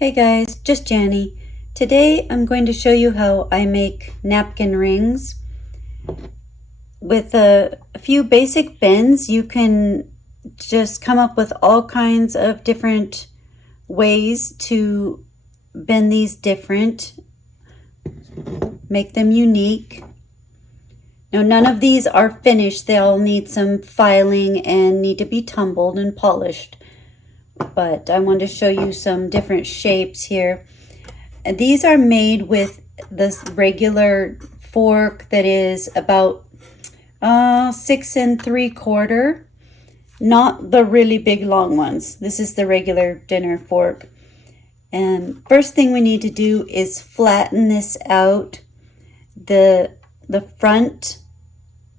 Hey guys, just Jani. Today I'm going to show you how I make napkin rings. With a few basic bends, you can just come up with all kinds of different ways to bend these different, make them unique. Now none of these are finished. They'll need some filing and need to be tumbled and polished. But I want to show you some different shapes here. And these are made with this regular fork that is about 6 3/4, not the really big long ones. This is the regular dinner fork. And first thing we need to do is flatten this out. The front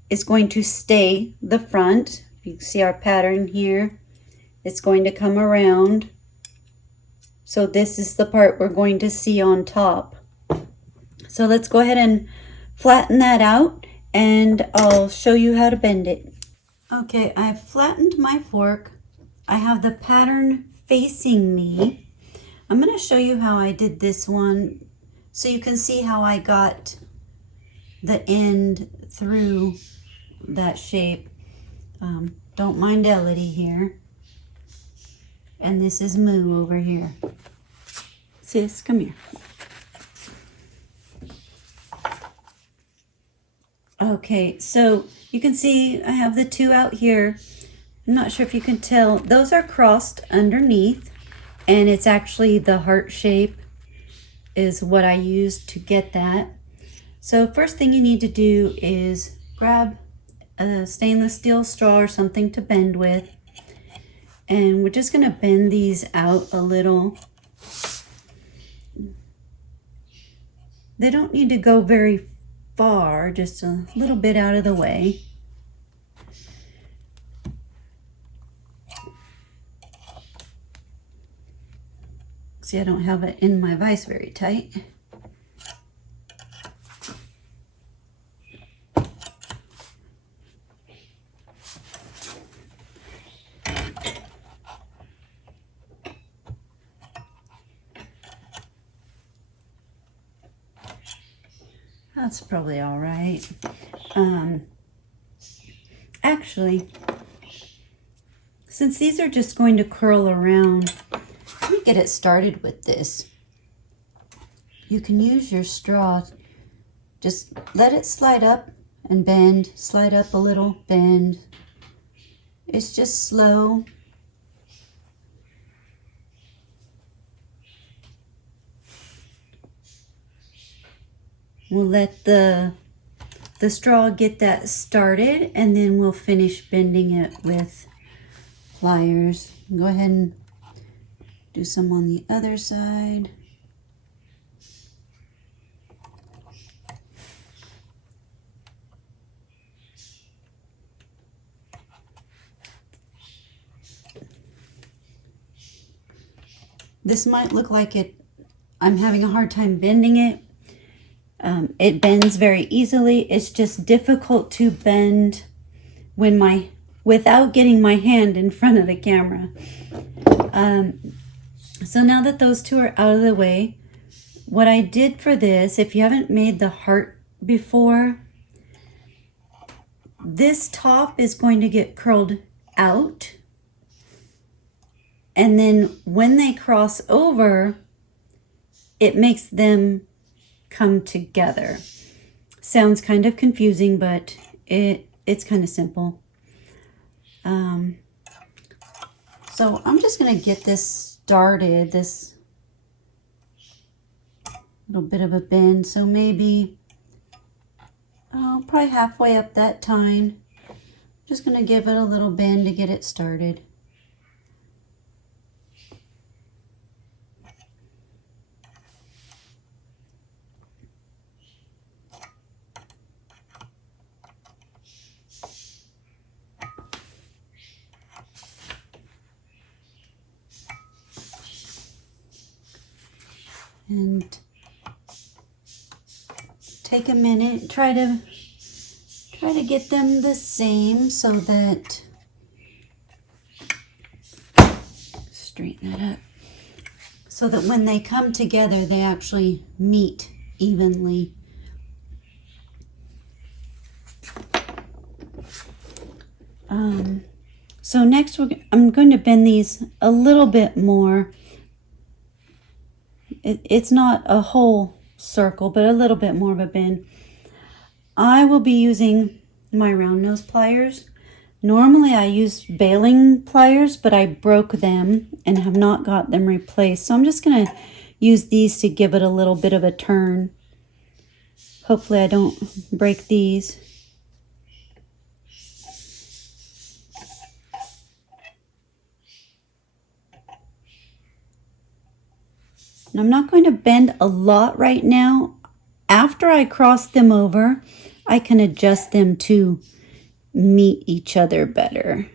is going to stay the front. You can see our pattern here. It's going to come around. So this is the part we're going to see on top. So let's go ahead and flatten that out and I'll show you how to bend it. Okay, I've flattened my fork. I have the pattern facing me. I'm going to show you how I did this one so you can see how I got the end through that shape. Don't mind Elodie here. And this is Moo over here. Sis, come here. Okay, so you can see I have the two out here. I'm not sure if you can tell. Those are crossed underneath, and it's actually the heart shape is what I used to get that. So first thing you need to do is grab a stainless steel straw or something to bend with. And we're just going to bend these out a little. They don't need to go very far, just a little bit out of the way. See, I don't have it in my vise very tight. That's probably all right. Actually, since these are just going to curl around, let me get it started with this. You can use your straw. Just let it slide up and bend, slide up a little, bend. It's just slow. We'll let the straw get that started, and then we'll finish bending it with pliers. Go ahead and do some on the other side. This might look like I'm having a hard time bending it. It bends very easily. It's just difficult to bend without getting my hand in front of the camera. So now that those two are out of the way, what I did for this, if you haven't made the heart before, this top is going to get curled out. And then when they cross over, it makes them come together. Sounds kind of confusing, but it's kind of simple. So I'm just going to get this started, this little bit of a bend. So maybe probably halfway up that tine. Just going to give it a little bend to get it started. And take a minute, try to get them the same so that, straighten that up, so that when they come together, they actually meet evenly. So next I'm going to bend these a little bit more. It's not a whole circle, but a little bit more of a bend. I will be using my round nose pliers. Normally I use baling pliers, but I broke them and have not got them replaced. So I'm just going to use these to give it a little bit of a turn. Hopefully I don't break these. And I'm not going to bend a lot right now. After I cross them over, I can adjust them to meet each other better.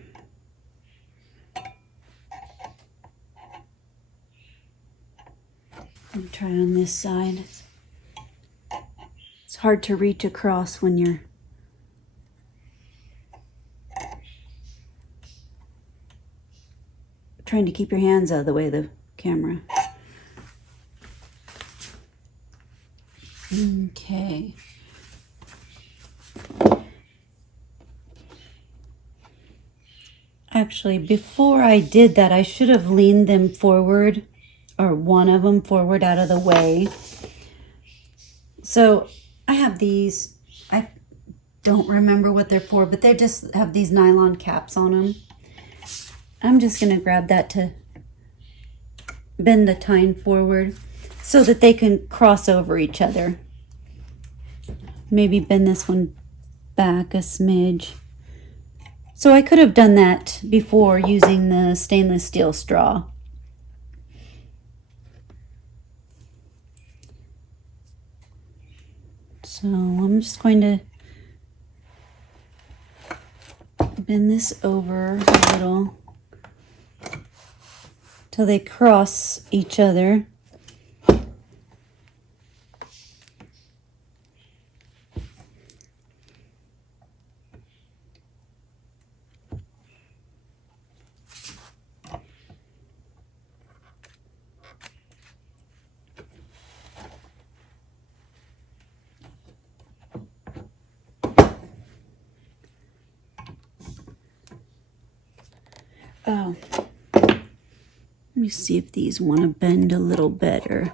Let me try on this side. It's hard to reach across when you're trying to keep your hands out of the way of the camera. Okay. Actually, before I did that, I should have leaned them forward, or one of them forward out of the way. So I have these. I don't remember what they're for, but they just have these nylon caps on them. I'm just going to grab that to bend the tine forward so that they can cross over each other. Maybe bend this one back a smidge. So I could have done that before using the stainless steel straw. So I'm just going to bend this over a little till they cross each other. Oh, let me see if these want to bend a little better.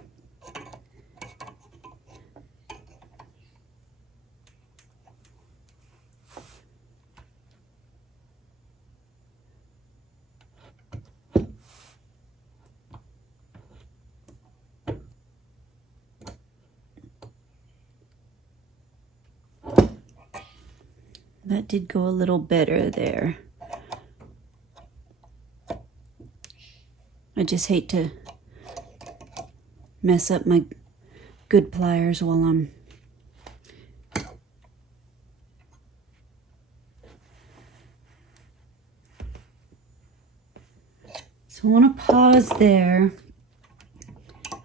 That did go a little better there. I just hate to mess up my good pliers while I'm so I want to pause there.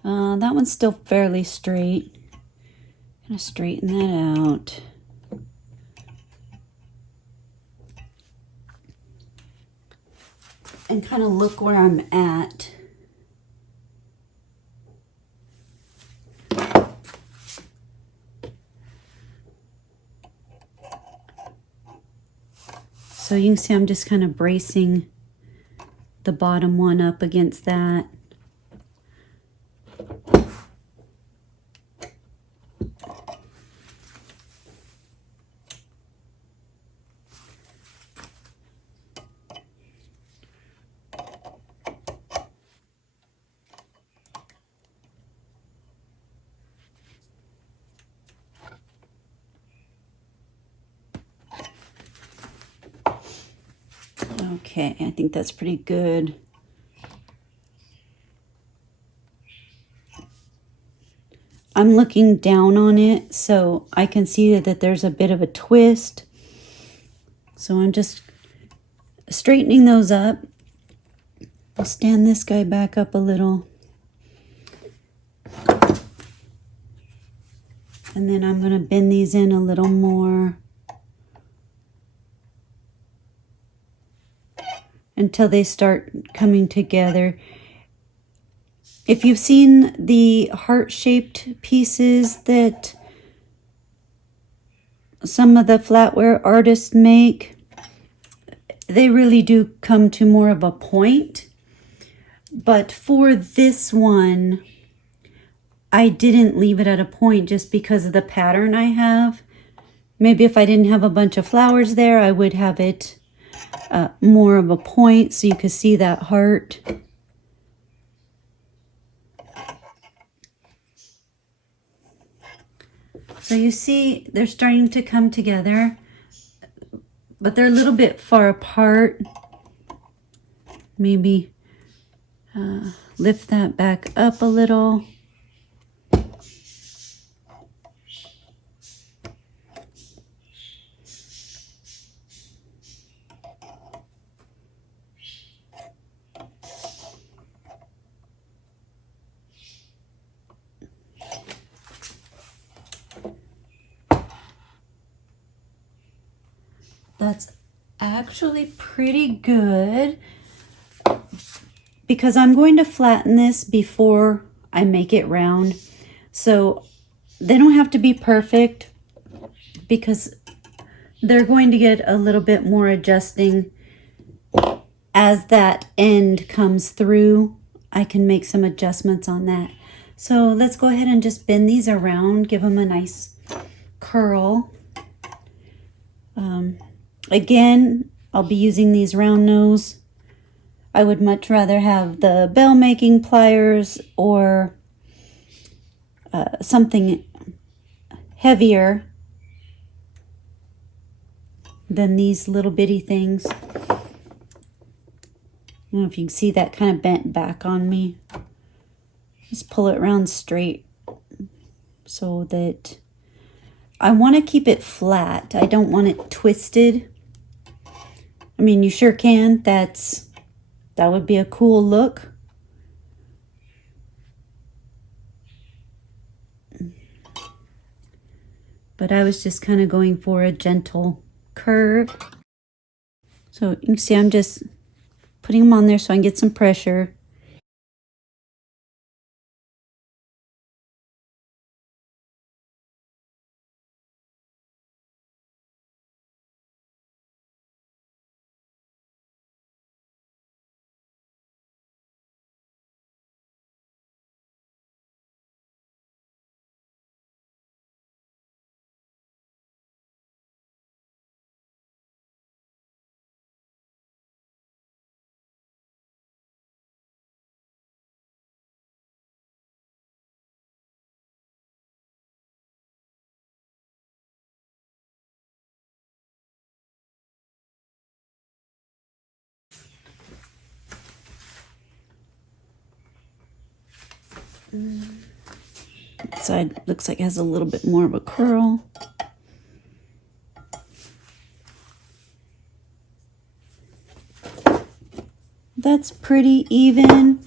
That one's still fairly straight. Gonna straighten that out. And kind of look where I'm at. So you can see I'm just kind of bracing the bottom one up against that. Okay, I think that's pretty good. I'm looking down on it so I can see that there's a bit of a twist. So I'm just straightening those up. I'll stand this guy back up a little. And then I'm going to bend these in a little more until they start coming together. If you've seen the heart-shaped pieces that some of the flatware artists make, they really do come to more of a point. But for this one, I didn't leave it at a point just because of the pattern I have. Maybe if I didn't have a bunch of flowers there, I would have it more of a point so you could see that heart. So you see they're starting to come together, but they're a little bit far apart. Maybe lift that back up a little. That's actually pretty good because I'm going to flatten this before I make it round. So they don't have to be perfect because they're going to get a little bit more adjusting as that end comes through. I can make some adjustments on that. So let's go ahead and just bend these around, give them a nice curl. Again, I'll be using these round nose. I would much rather have the bell making pliers or something heavier than these little bitty things. I don't know if you can see that kind of bent back on me. Just pull it around straight so that I want to keep it flat. I don't want it twisted. I mean, you sure can. That would be a cool look. But I was just kind of going for a gentle curve. So you can see I'm just putting them on there so I can get some pressure. Side looks like it has a little bit more of a curl. That's pretty even.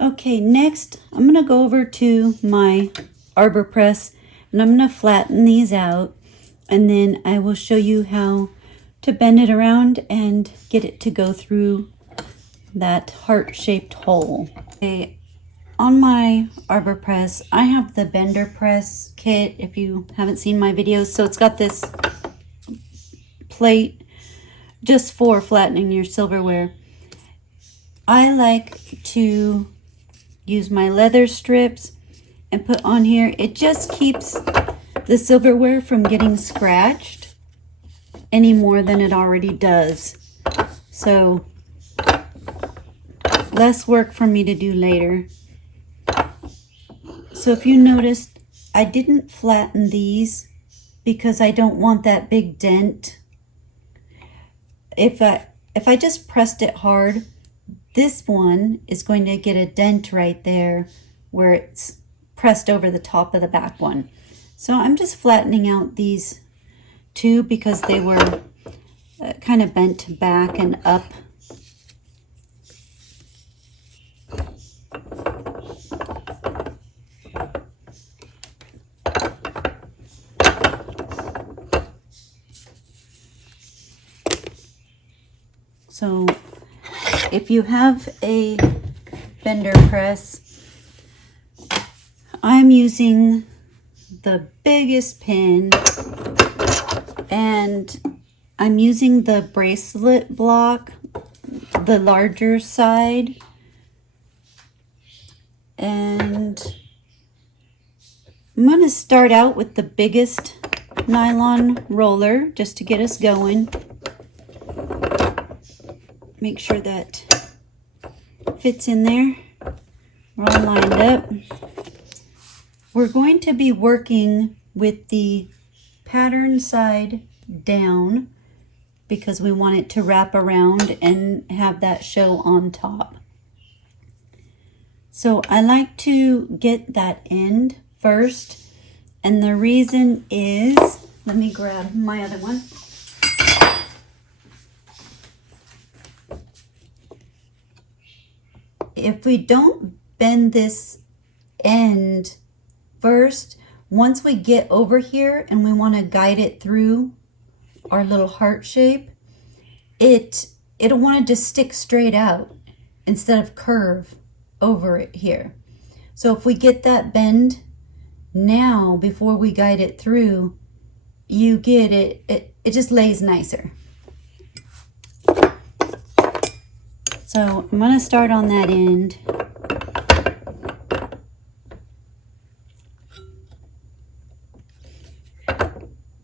Okay, next I'm going to go over to my arbor press and I'm going to flatten these out, and then I will show you how to bend it around and get it to go through that heart-shaped hole. Okay, on my arbor press, I have the bender press kit if you haven't seen my videos. So it's got this plate just for flattening your silverware. I like to use my leather strips and put on here. It just keeps the silverware from getting scratched any more than it already does. So less work for me to do later. So if you noticed, I didn't flatten these because I don't want that big dent. If I just pressed it hard, this one is going to get a dent right there where it's pressed over the top of the back one. So I'm just flattening out these two because they were kind of bent back and up. So if you have a bender press, I'm using the biggest pin, and I'm using the bracelet block, the larger side, and I'm going to start out with the biggest nylon roller just to get us going. Make sure that fits in there. We're all lined up. We're going to be working with the pattern side down because we want it to wrap around and have that show on top. So I like to get that end first, and the reason is, let me grab my other one. If we don't bend this end first, once we get over here and we want to guide it through our little heart shape, it'll want to just stick straight out instead of curve over it here. So if we get that bend now before we guide it through, you get it just lays nicer. So I'm going to start on that end.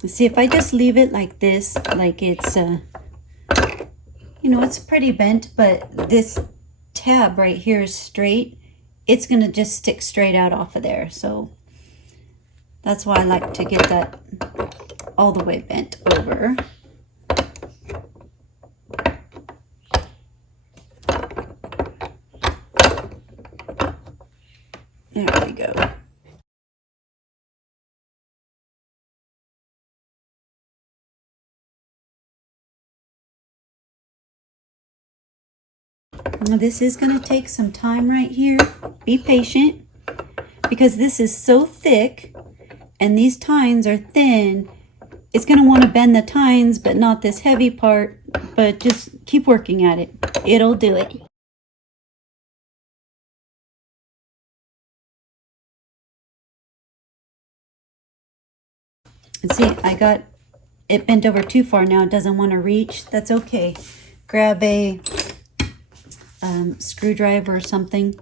See, if I just leave it like this, like it's, it's pretty bent, but this tab right here is straight, it's going to just stick straight out off of there. So that's why I like to get that all the way bent over. There we go. Now this is going to take some time right here. Be patient, because this is so thick and these tines are thin. It's going to want to bend the tines, but not this heavy part. But just keep working at it. It'll do it. And see, I got it bent over too far now. It doesn't want to reach. That's okay. Grab a screwdriver or something.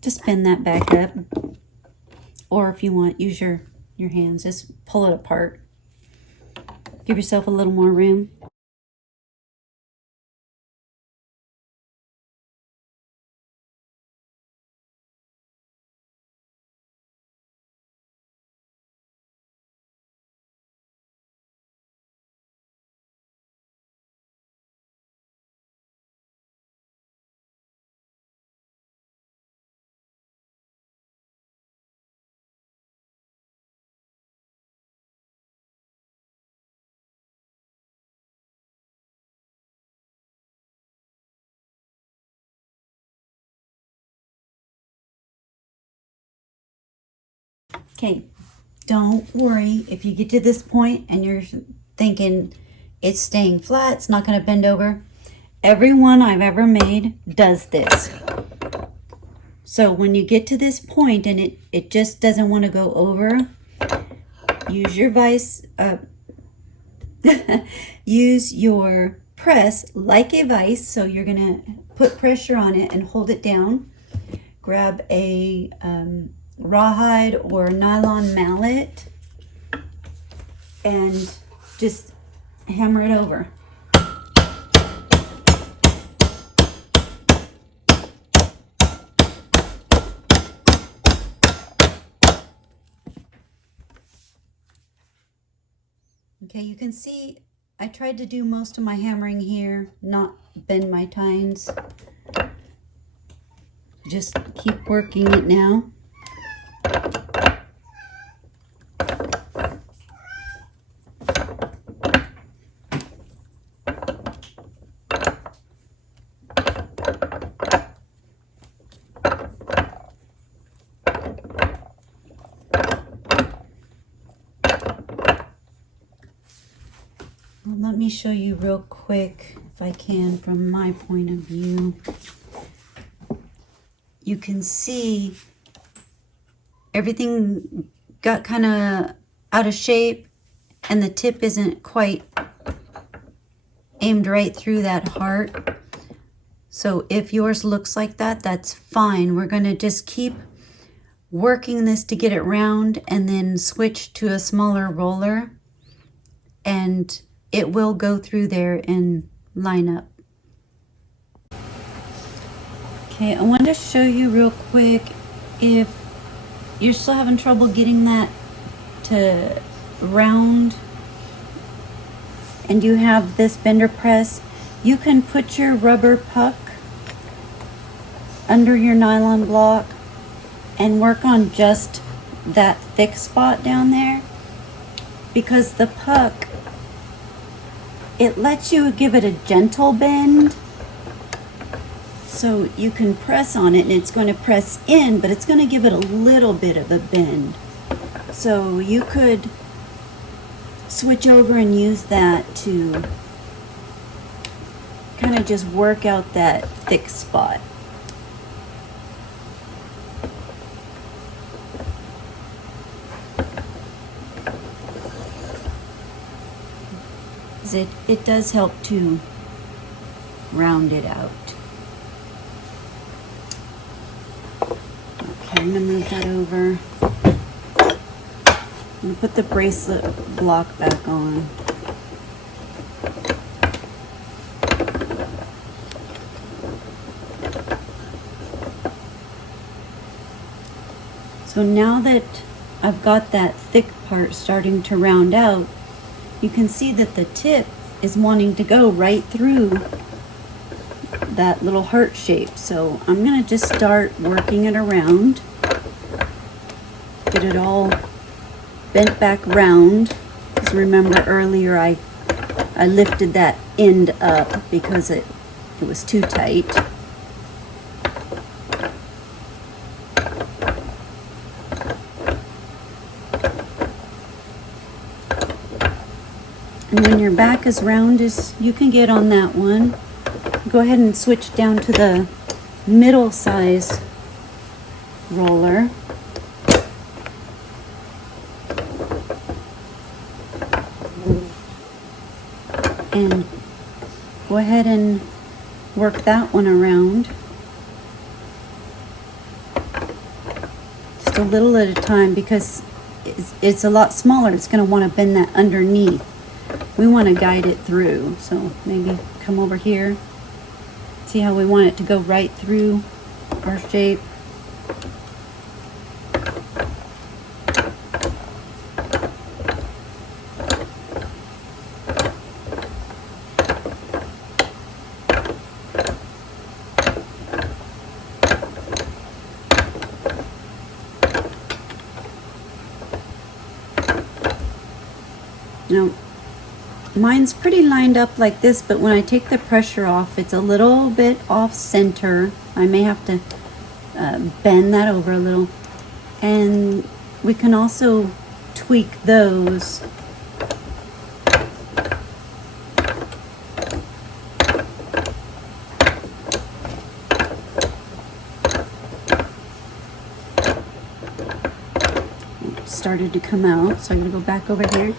Just bend that back up. Or if you want, use your hands. Just pull it apart. Give yourself a little more room. Okay, don't worry if you get to this point and you're thinking it's staying flat, it's not going to bend over. Everyone I've ever made does this. So when you get to this point and it just doesn't want to go over, use your vise, use your press like a vise. So you're going to put pressure on it and hold it down. Grab a rawhide or nylon mallet and just hammer it over. Okay, you can see I tried to do most of my hammering here, not bend my tines. Just keep working it now. Let me show you real quick, if I can, from my point of view. You can see everything got kind of out of shape and the tip isn't quite aimed right through that heart. So if yours looks like that, that's fine. We're going to just keep working this to get it round and then switch to a smaller roller and it will go through there and line up. Okay, I wanted to show you real quick, if you're still having trouble getting that to round and you have this bender press, you can put your rubber puck under your nylon block and work on just that thick spot down there, because the puck, it lets you give it a gentle bend. So you can press on it and it's going to press in, but it's going to give it a little bit of a bend. So you could switch over and use that to kind of just work out that thick spot. It does help to round it out. Okay, I'm going to move that over. I'm going to put the bracelet block back on. So now that I've got that thick part starting to round out, you can see that the tip is wanting to go right through that little heart shape. So I'm going to just start working it around, get it all bent back round. Because remember earlier I lifted that end up because it was too tight. And when your back is round as you can get on that one, go ahead and switch down to the middle size roller. And go ahead and work that one around. Just a little at a time, because it's a lot smaller. It's going to want to bend that underneath. We want to guide it through. So maybe come over here. See how we want it to go right through our shape. Now, mine's pretty lined up like this, but when I take the pressure off, it's a little bit off center. I may have to bend that over a little. And we can also tweak those. It started to come out, so I'm going to go back over here.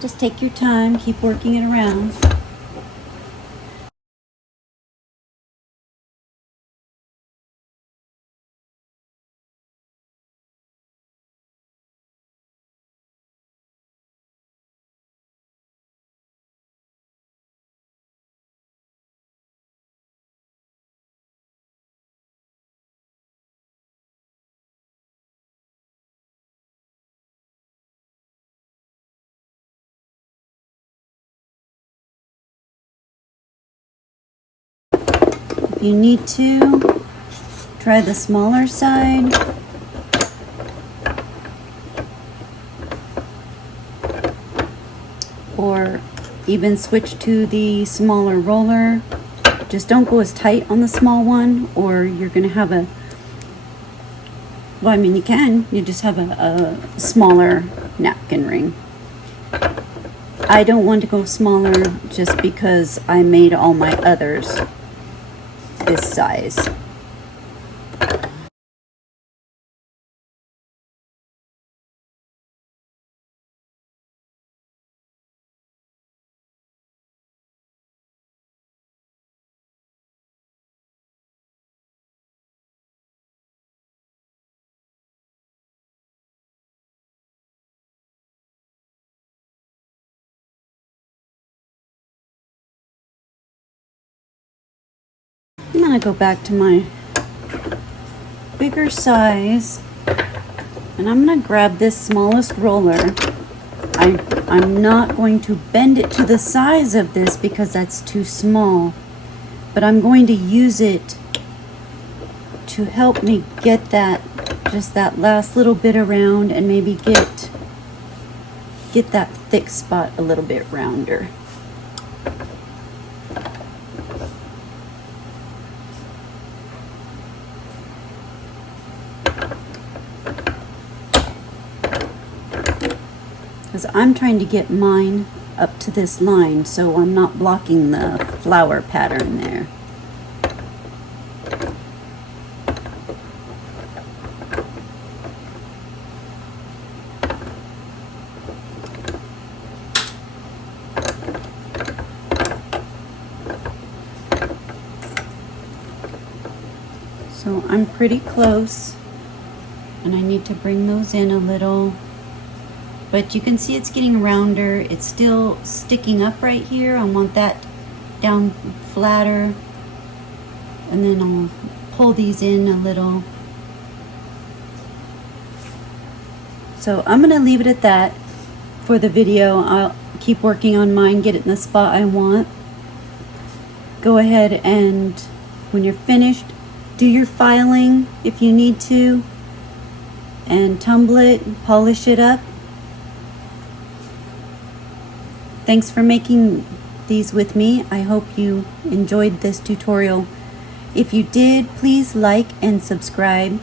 Just take your time, keep working it around. If you need to, try the smaller side. Or even switch to the smaller roller. Just don't go as tight on the small one, or you're going to have a, well, I mean, you just have a smaller napkin ring. I don't want to go smaller just because I made all my others this size. I'm gonna go back to my bigger size and I'm gonna grab this smallest roller. I'm not going to bend it to the size of this because that's too small, but I'm going to use it to help me get that, just that last little bit around, and maybe get that thick spot a little bit rounder. Because I'm trying to get mine up to this line so I'm not blocking the flower pattern there. So I'm pretty close and I need to bring those in a little. But you can see it's getting rounder. It's still sticking up right here. I want that down flatter. And then I'll pull these in a little. So I'm gonna leave it at that for the video. I'll keep working on mine, get it in the spot I want. Go ahead and when you're finished, do your filing if you need to, and tumble it, polish it up. Thanks for making these with me. I hope you enjoyed this tutorial. If you did, please like and subscribe.